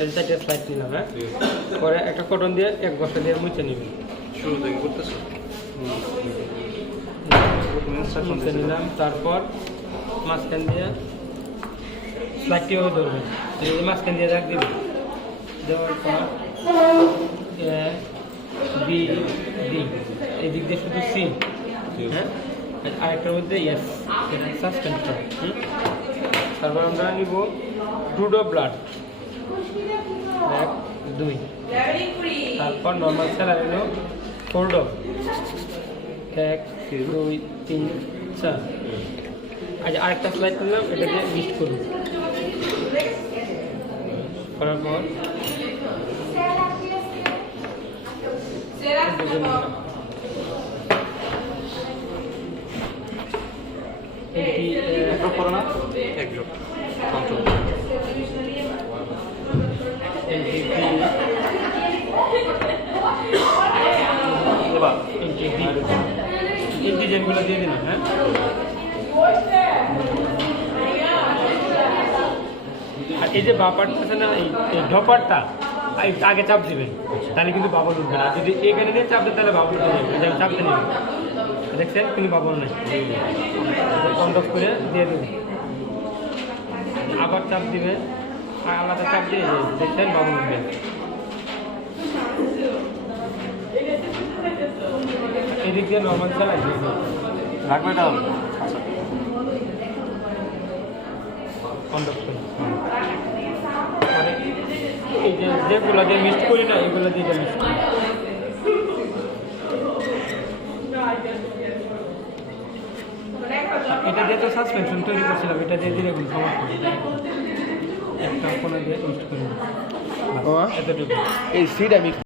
এই 4টা স্লাইড নিলাম, হ্যাঁ। পরে একটা কটন দিয়ে এক বস্তা দিয়ে মুছে নেবেন। শুরু থেকে করতেছো? মুছে নিলাম, তারপর মাঝখান দিয়ে স্লাইডটিও ধরবেন, এই মাঝখান দিয়ে রাখ দিবেন। দেওয়ার পর বি ডি এদিক দিয়ে শুধু সি, হ্যাঁ। আরেকটার মধ্যে ইয়েস, সাসপেন্ড করে। তারপর আমরা নিব 2 ড্রপ ব্লাড, 1 2। তারপর নর্মাল স্যালারি হলো 4 ড্রপ, 1 2 3 4। আজ আরেকটা স্লাইড করলাম, এটা দিয়ে মিক্স করব। করার পর এক ড্রপ এই ডিজাইনগুলো দিয়ে দিলাম, হ্যাঁ। আর এই যে বাপারটা আছে না, এই ঢপারটা আগে চাপ দিবেন, তাহলে কিন্তু বাবল উঠবে না। যদি এখানে নিয়ে চাপ দেন তাহলে বাবল উঠে যাবে, চাপতে নেবেন। দেখছেন কিন্তু বাবল নাই, বন্ধ করে দিয়ে দেবেন। আবার চাপ দিবেন, আর আলাদা চাপ দিয়ে দেখছেন বাবল উঠবে। এদিক দিয়ে নর্মাল চালাই লাগবে এটা বন্ধ করে। এই যে যেগুলো দিয়ে মিক্স করি না, এগুলো দিয়ে মিক্স করি। এটা দিয়ে তো সাসপেনশন তৈরি করছিলাম, এটা দিয়ে দিলে কোনো সমস্যা নেই। একটা কোনো দিয়ে মিক্স করি, এতটুকু। এই সিড আমি